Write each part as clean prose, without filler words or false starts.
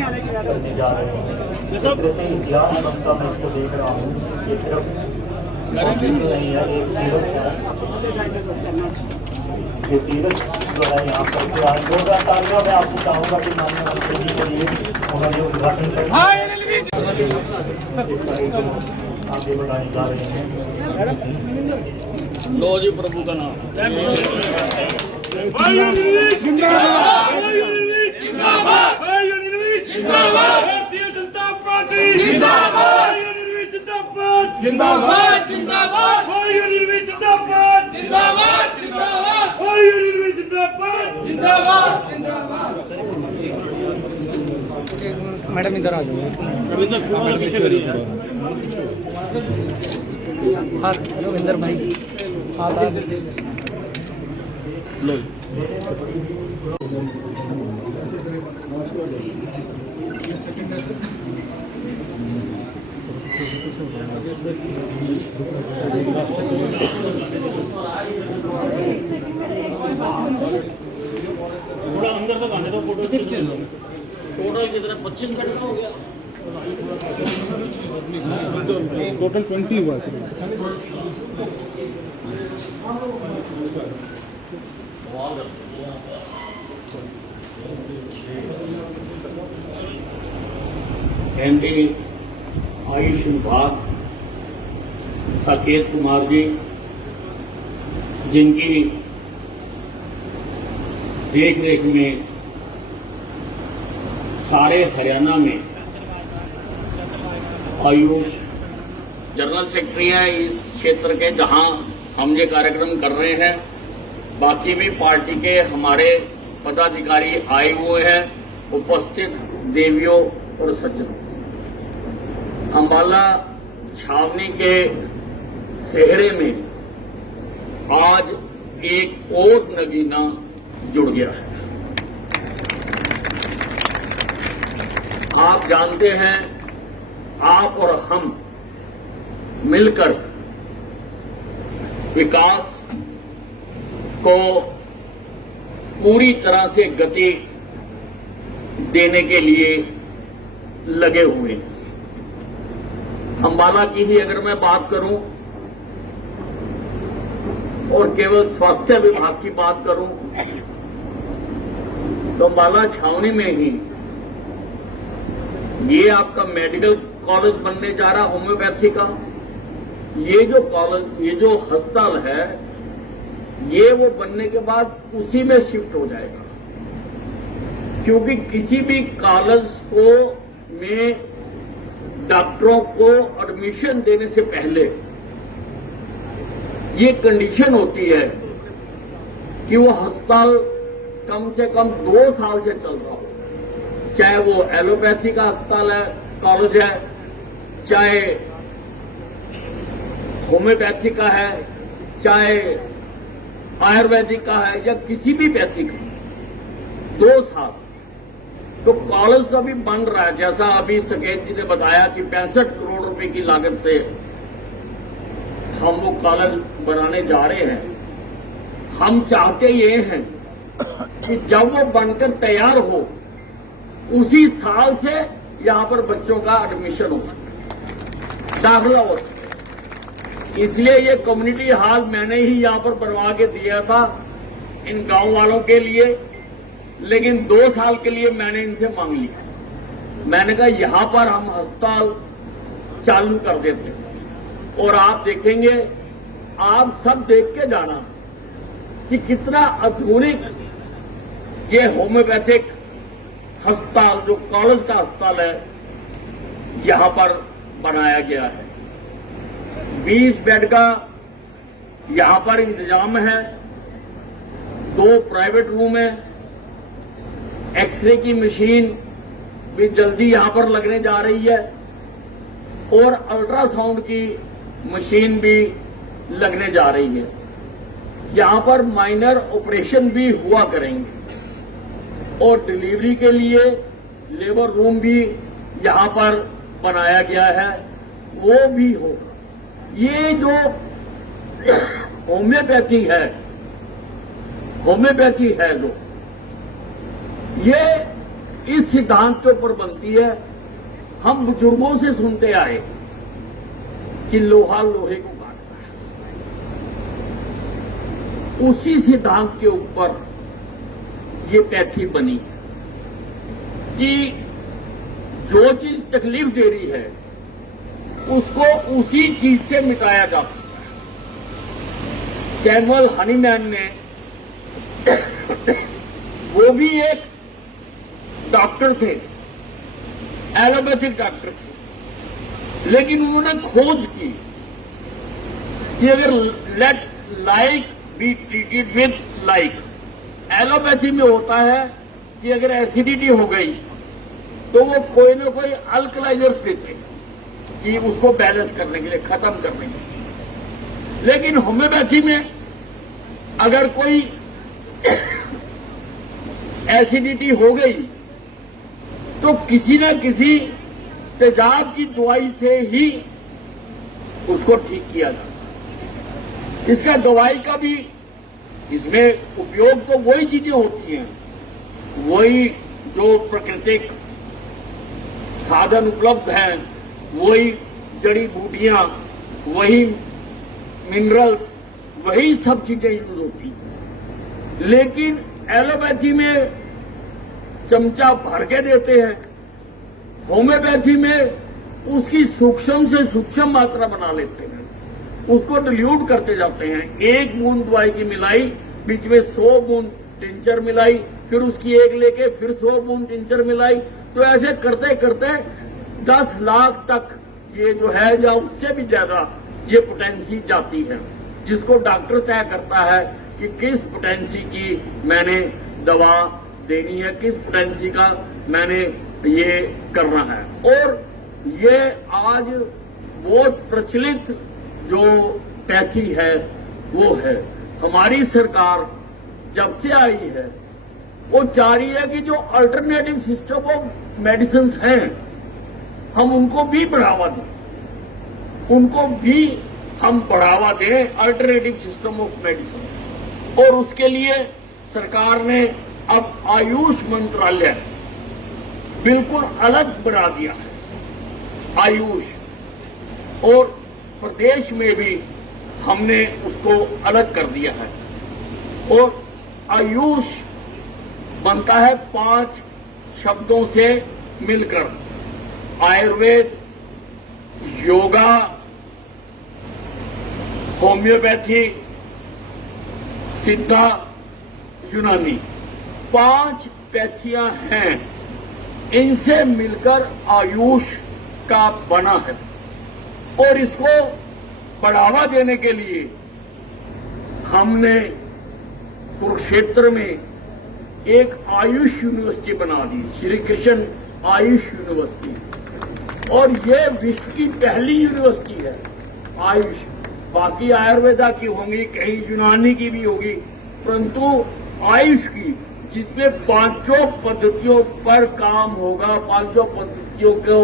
करने जा रहे हैं। इस तरह से इतिहास बनता मैं इसको देख रहा हूँ। ये सिर्फ नहीं है, एक तीरथ है। ये तीरथ जो है यहाँ पर जोरदार तालियों में आपको चाहूँगा कि माननीय मंत्री जी के लिए उन्होंने उद्घाटन कर आगे बढ़ाए जा रहे हैं। लो जी प्रभु का नाम भारतीय जनता पार्टी जिंदाबाद, जिंदाबाद जिंदाबाद, जिंदाबाद जिंदाबाद, मैडम इधर आ जाओ। रविंद्र थोड़ा पीछे करिए। हाँ रविंद्र भाई आप लो थोड़ा अंदर तक आने दो फोटो। टोटल कितना 25 मिनट का हो गया। टोटल 20 हुआ एमडी आयुष विभाग साकेत कुमार जी, जिनकी देख रेख में सारे हरियाणा में आयुष जनरल सेक्रेटरी हैं इस क्षेत्र के, जहां हम ये कार्यक्रम कर रहे हैं। बाकी भी पार्टी के हमारे पदाधिकारी आए हुए हैं। उपस्थित देवियों और सज्जनों, अंबाला छावनी के सेहरे में आज एक और नगीना जुड़ गया है। आप जानते हैं, आप और हम मिलकर विकास को पूरी तरह से गति देने के लिए लगे हुए हैं। अंबाला की ही अगर मैं बात करूं और केवल स्वास्थ्य विभाग की बात करूं तो अंबाला छावनी में ही ये आपका मेडिकल कॉलेज बनने जा रहा होम्योपैथी का। ये जो कॉलेज, ये जो अस्पताल है, ये वो बनने के बाद उसी में शिफ्ट हो जाएगा, क्योंकि किसी भी कॉलेज को में डॉक्टरों को एडमिशन देने से पहले ये कंडीशन होती है कि वो अस्पताल कम से कम 2 साल से चल रहा हो, चाहे वो एलोपैथी का अस्पताल है, कॉलेज है, चाहे होम्योपैथी का है, चाहे आयुर्वेदिक का है, या किसी भी पैथी का 2 साल। तो कॉलेज तो अभी बन रहा है, जैसा अभी सकेत जी ने बताया कि 65 करोड़ रुपए की लागत से हम वो कॉलेज बनाने जा रहे हैं। हम चाहते ये हैं कि जब वो बनकर तैयार हो, उसी साल से यहां पर बच्चों का एडमिशन हो सके, दाखिला हो सके। इसलिए ये कम्युनिटी हॉल मैंने ही यहां पर बनवा के दिया था इन गांव वालों के लिए, लेकिन 2 साल के लिए मैंने इनसे मांग लिया। मैंने कहा यहां पर हम अस्पताल चालू कर देते हैं, और आप देखेंगे, आप सब देख के जाना कि कितना आधुनिक ये होम्योपैथिक अस्पताल, जो कॉलेज का अस्पताल है, यहां पर बनाया गया है। 20 बेड का यहां पर इंतजाम है, 2 प्राइवेट रूम है, एक्सरे की मशीन भी जल्दी यहां पर लगने जा रही है, और अल्ट्रासाउंड की मशीन भी लगने जा रही है। यहां पर माइनर ऑपरेशन भी हुआ करेंगे, और डिलीवरी के लिए लेबर रूम भी यहां पर बनाया गया है, वो भी होगा। ये जो होम्योपैथी है जो, ये इस सिद्धांत के ऊपर बनती है। हम बुजुर्गों से सुनते आए कि लोहा लोहे को काटता है, उसी सिद्धांत के ऊपर ये पैथी बनी है कि जो चीज तकलीफ दे रही है उसको उसी चीज से मिटाया जा सकता है। सैमुअल हनीमैन ने वो भी एक डॉक्टर थे, एलोपैथिक डॉक्टर थे, लेकिन उन्होंने खोज की कि अगर let like be treated with like. Allopathy में होता है कि अगर एसिडिटी हो गई तो वो कोई ना कोई अल्कलाइजर्स देते कि उसको बैलेंस करने के लिए, खत्म करने के लिए। लेकिन होम्योपैथी में अगर कोई एसिडिटी हो गई तो किसी न किसी तेजाब की दवाई से ही उसको ठीक किया जाता है। इसका दवाई का भी इसमें उपयोग तो वही चीजें होती हैं, वही जो प्राकृतिक साधन उपलब्ध हैं, वही जड़ी बूटियां, वही मिनरल्स, वही सब चीजें यूज होती हैं। लेकिन एलोपैथी में चमचा भर के देते हैं, होम्योपैथी में उसकी सूक्ष्म से सूक्ष्म मात्रा बना लेते हैं, उसको डिल्यूट करते जाते हैं। 1 बूंद दवाई की मिलाई, बीच में 100 बूंद टिंचर मिलाई, फिर उसकी एक लेके फिर 100 बूंद टिंचर मिलाई, तो ऐसे करते करते 10 लाख तक ये जो है या उससे भी ज्यादा ये पोटेंसी जाती है, जिसको डॉक्टर तय करता है कि किस पोटेंसी की मैंने दवा देनी है, किस पोटेंसी का मैंने ये करना है। और ये आज बहुत प्रचलित जो पैथी है वो है। हमारी सरकार जब से आई है वो चाह रही है कि जो अल्टरनेटिव सिस्टम ऑफ मेडिसिन हैं हम उनको भी बढ़ावा दें, उनको भी हम बढ़ावा दें, अल्टरनेटिव सिस्टम ऑफ मेडिसिन। और उसके लिए सरकार ने अब आयुष मंत्रालय बिल्कुल अलग बना दिया है, आयुष, और प्रदेश में भी हमने उसको अलग कर दिया है। और आयुष बनता है 5 शब्दों से मिलकर, आयुर्वेद, योगा, होम्योपैथी, सिद्धा, यूनानी, 5 पैथियां हैं, इनसे मिलकर आयुष का बना है। और इसको बढ़ावा देने के लिए हमने कुरुक्षेत्र में एक आयुष यूनिवर्सिटी बना दी, श्री कृष्ण आयुष यूनिवर्सिटी, और ये विश्व की पहली यूनिवर्सिटी है आयुष। बाकी आयुर्वेदा की होंगी, कहीं यूनानी की भी होगी, परंतु आयुष की, जिसमें 5 पद्धतियों पर काम होगा, 5 पद्धतियों के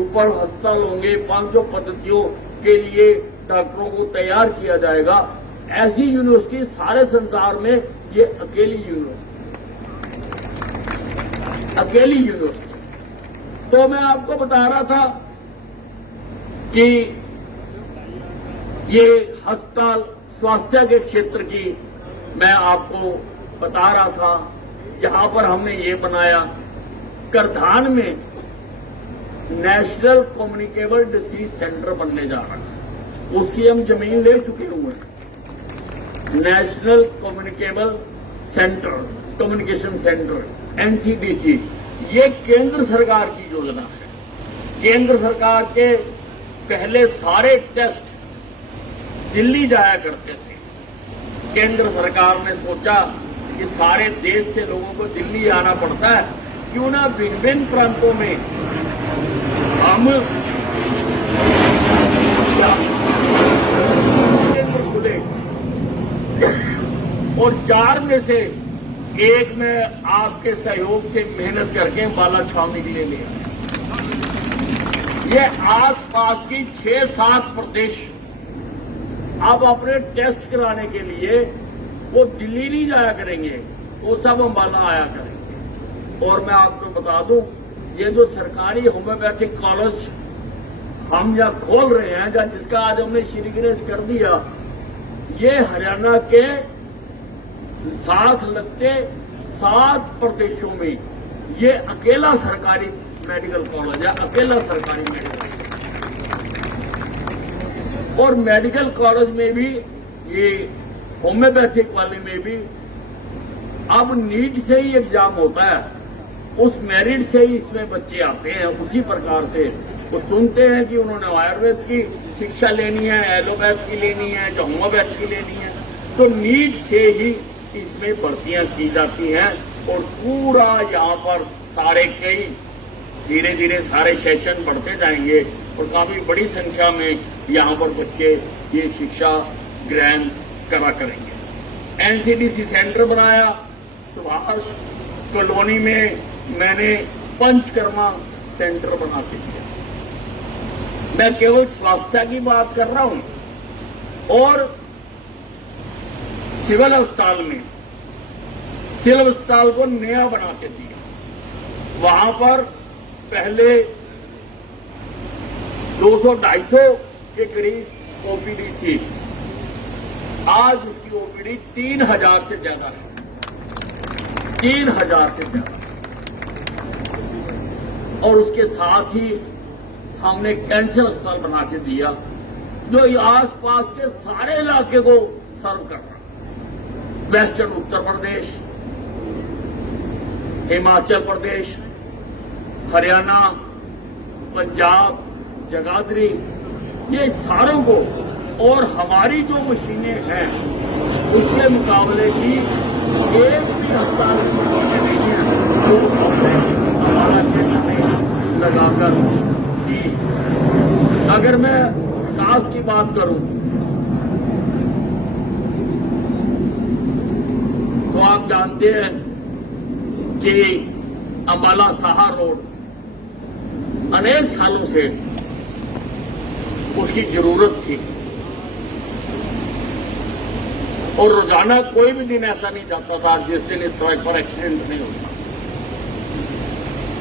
ऊपर हस्तल होंगे, 5 पद्धतियों के लिए डॉक्टरों को तैयार किया जाएगा। ऐसी यूनिवर्सिटी सारे संसार में ये अकेली यूनिवर्सिटी। तो मैं आपको बता रहा था कि ये अस्पताल स्वास्थ्य के क्षेत्र की मैं आपको बता रहा था। यहां पर हमने ये बनाया, करधान में नेशनल कम्युनिकेबल डिसीज सेंटर बनने जा रहा है, उसकी हम जमीन ले चुके हुए हैं। नेशनल कम्युनिकेशन सेंटर एनसीडीसी, ये केंद्र सरकार की योजना है। केंद्र सरकार के पहले सारे टेस्ट दिल्ली जाया करते थे। केंद्र सरकार ने सोचा कि सारे देश से लोगों को दिल्ली आना पड़ता है, क्यों ना भिन्न भिन्न प्रांतों में हम केंद्र खुले। और 4 में से एक में आपके सहयोग से मेहनत करके बाला छावनी के लिए ले आए। ये आसपास की 6-7 प्रदेश अब अपने टेस्ट कराने के लिए वो दिल्ली नहीं जाया करेंगे, वो सब अम्बाला आया करेंगे। और मैं आपको बता दूं, ये जो सरकारी होम्योपैथिक कॉलेज हम यहाँ खोल रहे हैं, या जिसका आज हमने श्रीगणेश कर दिया, ये हरियाणा के साथ लगते 7 प्रदेशों में ये अकेला सरकारी मेडिकल कॉलेज है, अकेला सरकारी मेडिकल कॉलेज। और मेडिकल कॉलेज में भी, ये होम्योपैथिक वाले में भी अब नीट से ही एग्जाम होता है, उस मेरिट से ही इसमें बच्चे आते हैं। उसी प्रकार से वो चुनते हैं कि उन्होंने आयुर्वेद की शिक्षा लेनी है, एलोपैथ की लेनी है, या होम्योपैथ की लेनी है, तो नीट से ही इसमें भर्तियां की जाती हैं। और पूरा यहाँ पर सारे कई धीरे धीरे सारे सेशन बढ़ते जाएंगे और काफी बड़ी संख्या में यहाँ पर बच्चे ये शिक्षा ग्रहण करा करेंगे। एनसीडीसी सेंटर बनाया, सुभाष कॉलोनी में मैंने पंचकर्मा सेंटर बना के दिया। मैं केवल स्वास्थ्य की बात कर रहा हूं। और सिविल अस्पताल को नया बना के दिया। वहां पर पहले 200-250 के करीब ओपीडी थी, आज उसकी ओपीडी 3000 से ज्यादा है, 3000 से ज्यादा। और उसके साथ ही हमने कैंसर अस्पताल बना के दिया, जो आसपास के सारे इलाके को सर्व कर रहा है। वेस्टर्न उत्तर प्रदेश, हिमाचल प्रदेश, हरियाणा, पंजाब, जगाधरी, ये सारों को। और हमारी जो मशीनें हैं उसके मुकाबले की एक भी अस्पताल की मशीनें नहीं है जो हमने हमारा केंद्र में लगाकर दी। अगर मैं विकास की बात करूं तो आप जानते हैं कि अंबाला साहा रोड अनेक सालों से उसकी जरूरत थी और रोजाना कोई भी दिन ऐसा नहीं जाता था जिस दिन इस सड़क पर एक्सीडेंट नहीं होता।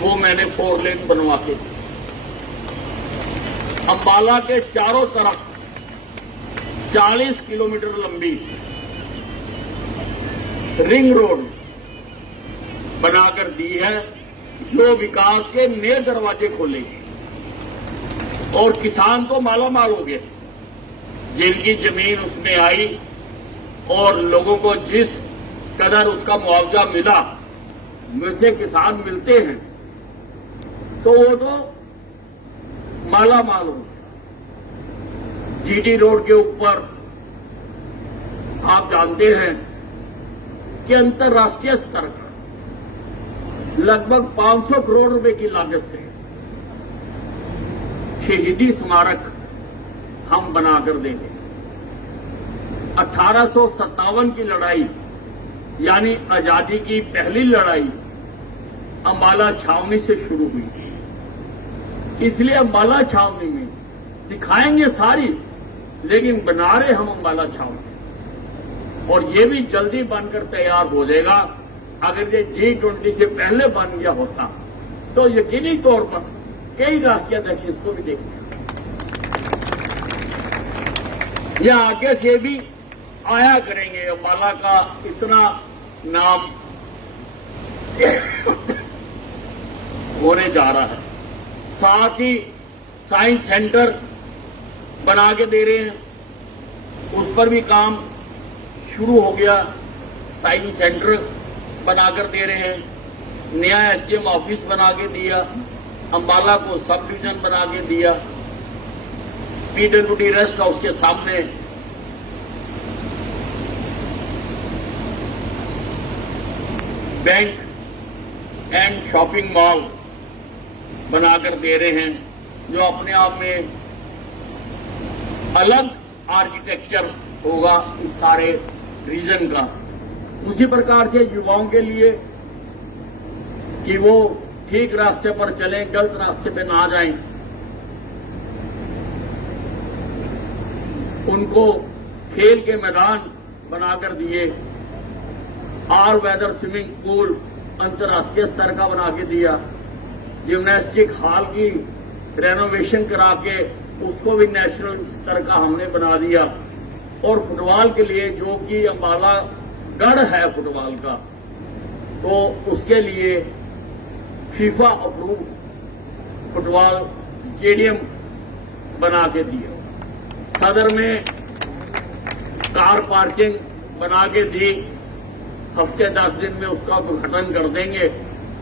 वो मैंने 4 लेन बनवा के अंबाला के चारों तरफ 40 किलोमीटर लंबी रिंग रोड बनाकर दी है, जो विकास के नए दरवाजे खोलेगी। और किसान तो मालामाल हो गए, जिनकी जमीन उसमें आई और लोगों को जिस कदर उसका मुआवजा मिला, मुझसे किसान मिलते हैं, तो वो तो मालामाल हो गए। जीटी रोड के ऊपर आप जानते हैं कि अंतर्राष्ट्रीय स्तर पर लगभग 500 करोड़ रुपए की लागत से शहीदी स्मारक हम बनाकर देंगे। 1857 की लड़ाई यानी आजादी की पहली लड़ाई अंबाला छावनी से शुरू हुई, इसलिए अंबाला छावनी में दिखाएंगे सारी, लेकिन बना रहे हम अंबाला छावनी। और ये भी जल्दी बनकर तैयार हो जाएगा। अगर ये G20 से पहले बन गया होता तो यकीनी तौर पर कई राष्ट्रीय अध्यक्ष इसको भी देखेंगे। यह आगे से भी आया करेंगे। अंबाला का इतना नाम होने जा रहा है। साथ ही साइंस सेंटर बना के दे रहे हैं, उस पर भी काम शुरू हो गया। साइंस सेंटर बनाकर दे रहे हैं, नया एसडीएम ऑफिस बना के दिया, अंबाला को सब डिवीजन बना के दिया। पीडब्ल्यूडी रेस्ट हाउस के सामने बैंक एंड शॉपिंग मॉल बनाकर दे रहे हैं, जो अपने आप में अलग आर्किटेक्चर होगा इस सारे रीजन का। उसी प्रकार से युवाओं के लिए कि वो ठीक रास्ते पर चलें, गलत रास्ते पे ना जाएं, उनको खेल के मैदान बनाकर दिए। ऑल वेदर स्विमिंग पूल अंतर्राष्ट्रीय स्तर का बना के दिया। जिम्नास्टिक हॉल की रेनोवेशन करा के उसको भी नेशनल स्तर का हमने बना दिया। और फुटबॉल के लिए जो कि अंबाला गढ़ है फुटबॉल का, तो उसके लिए फीफा अप्रूव फुटबॉल स्टेडियम बना के दिया। सदर में कार पार्किंग बना के दी, हफ्ते 10 दिन में उसका उद्घाटन कर देंगे।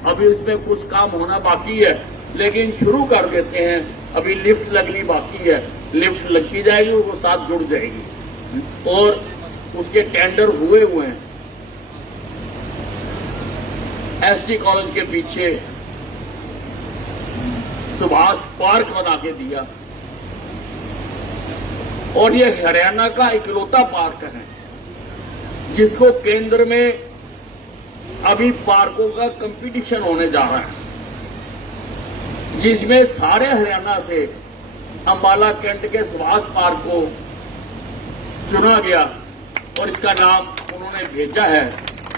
अभी उसमें कुछ काम होना बाकी है, लेकिन शुरू कर देते हैं। अभी लिफ्ट लगनी बाकी है, लिफ्ट लगती जाएगी, वो साथ जुड़ जाएगी और उसके टेंडर हुए हैं। एसटी कॉलेज के पीछे सुभाष पार्क बना के दिया और ये हरियाणा का इकलौता पार्क है जिसको केंद्र में अभी पार्कों का कंपटीशन होने जा रहा है, जिसमें सारे हरियाणा से अंबाला कैंट के सुभाष पार्क को चुना गया और इसका नाम उन्होंने भेजा है,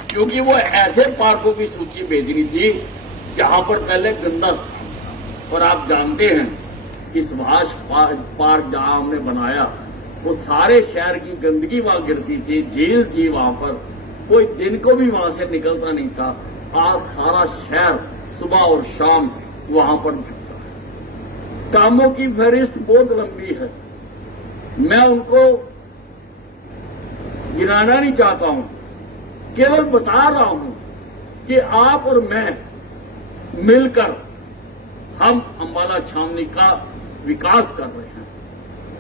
क्योंकि वो ऐसे पार्कों की सूची भेजनी थी जहां पर पहले गंदा स्थान था। और आप जानते हैं कि सुभाष पार्क जहां हमने बनाया वो सारे शहर की गंदगी वहां गिरती थी, झील थी वहां पर, कोई दिन को भी वहां से निकलता नहीं था। आज सारा शहर सुबह और शाम वहां पर गिरता है। कामों की फहरिस्त बहुत लंबी है, मैं उनको गिनाना नहीं चाहता हूं, केवल बता रहा हूं कि आप और मैं मिलकर हम अंबाला छावनी का विकास कर रहे हैं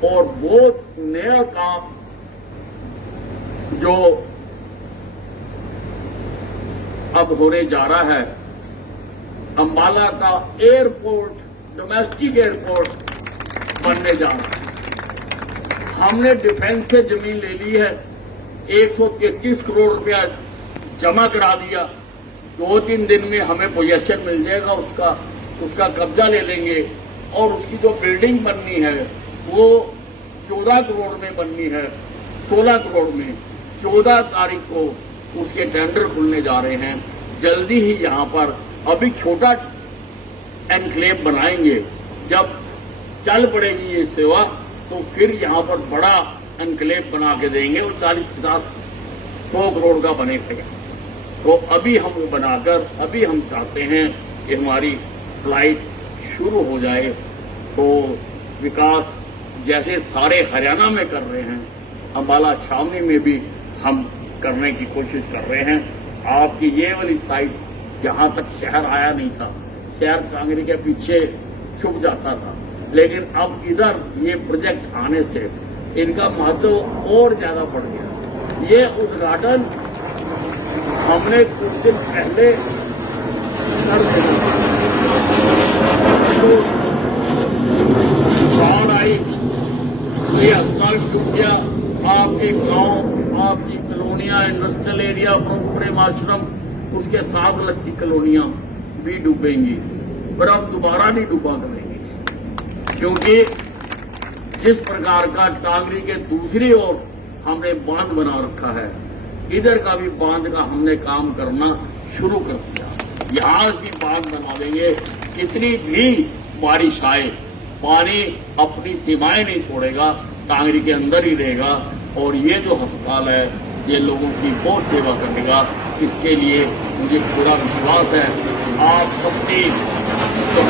और बहुत नया काम जो अब होने जा रहा है। अंबाला का एयरपोर्ट, डोमेस्टिक एयरपोर्ट बनने जा रहा है। हमने डिफेंस से जमीन ले ली है, 133 करोड़ रुपया जमा करा दिया। 2-3 दिन में हमें पोजेशन मिल जाएगा, उसका कब्जा ले लेंगे और उसकी जो बिल्डिंग बननी है वो 14 करोड़ में बननी है, 16 करोड़ में। 14 तारीख को उसके टेंडर खुलने जा रहे हैं। जल्दी ही यहां पर अभी छोटा एनक्लेव बनाएंगे, जब चल पड़ेगी ये सेवा तो फिर यहां पर बड़ा एनक्लेव बना के देंगे और 40-50-100 करोड़ का बनेगा। तो अभी हम बनाकर अभी हम चाहते हैं कि हमारी फ्लाइट शुरू हो जाए, तो विकास जैसे सारे हरियाणा में कर रहे हैं, अंबाला छावनी में भी हम करने की कोशिश कर रहे हैं। आपकी ये वाली साइड जहां तक शहर आया नहीं था, शहर कांगड़ी के पीछे छुप जाता था, लेकिन अब इधर ये प्रोजेक्ट आने से इनका महत्व और ज्यादा बढ़ गया। ये उद्घाटन हमने कुछ दिन पहले कर दिया, तो बाढ़ आई, ये अस्पताल टूट गया, आपके गांव, आपकी कॉलोनियां, इंडस्ट्रियल एरिया, प्रेम आश्रम, उसके साथ लगती कॉलोनियां भी डूबेंगी, पर अब दोबारा नहीं डूबा करेंगे, क्योंकि जिस प्रकार का टांगरी के दूसरी ओर हमने बांध बना रखा है, इधर का भी बांध का हमने काम करना शुरू कर दिया। यहां भी बांध बना देंगे, कितनी भी बारिश आए पानी अपनी सीमाएं नहीं छोड़ेगा, टांगरी के अंदर ही रहेगा। और ये जो अस्पताल है ये लोगों की बहुत सेवा करेगा, इसके लिए मुझे पूरा विश्वास है। आप अपनी तो